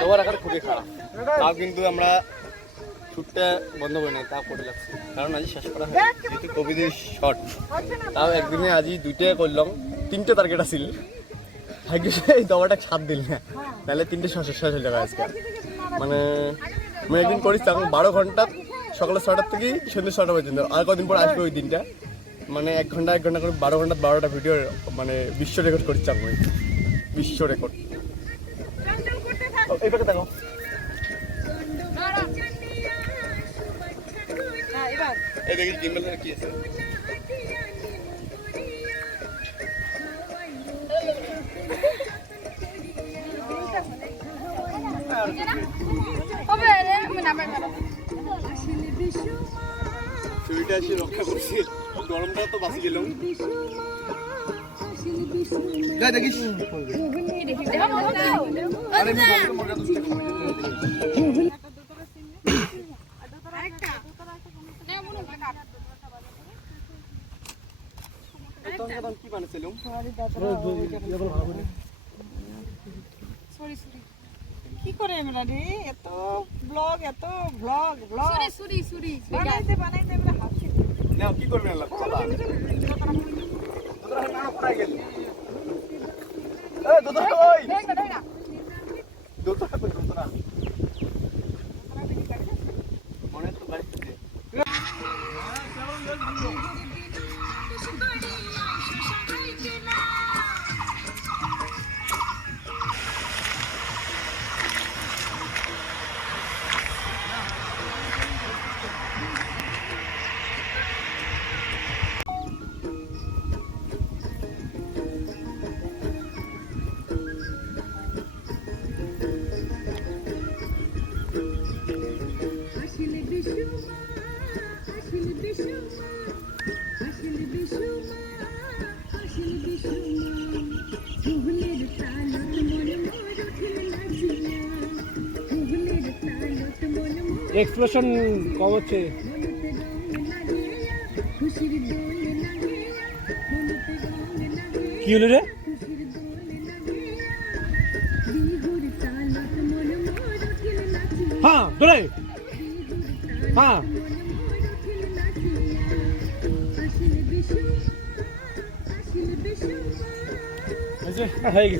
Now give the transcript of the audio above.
তোমার এখন খুবই খারাপ, তাও কিন্তু আমরা শুটটা বন্ধ করে নাই, তাও করে লাগছে, কারণ আজ শেষ করা হয় যেহেতু কোভিডের শর্ট, তাও একদিনে আজই 2টা করলাম, 3টে টার্গেট আছিল, ভাগ্য এই দবাটা 7 দিন না, তাহলে 3টে শেষ হয়ে যাবে আজকে। মানে আমি একদিন করিস তখন 12 ঘন্টা, সকালে 6টার থেকে সন্ধ্যে 6টা পর্যন্ত, আর কদিন পর আসবে ওই দিনটা, মানে 1 ঘন্টা করে 12 ঘন্টা 12টা ভিডিও, মানে বিশ্ব রেকর্ড করছি আমি, বিশ্ব রেকর্ড। এইভাবে দেখো এই দেখি জিমেলের কি আছে, শরীরটা এসে রক্ষা করছি, গরমটা তো বাঁচি গেলাম। দেখিস কি বানাচ্ছিলাম, কি করে আমরা রে এত ব্লগ বানাইতে আমরা হাসি না কি করবে আল্লাহ চলা তোরা না পড়াই গেল এই দুধ ওই দুধ কই তোরা মনে তো গাড়ি থেকে এক্সপ্রেশন কম হচ্ছে, কি হলো রে? হ্যাঁ ধরে হ্যাঁ হয়ে গেছে।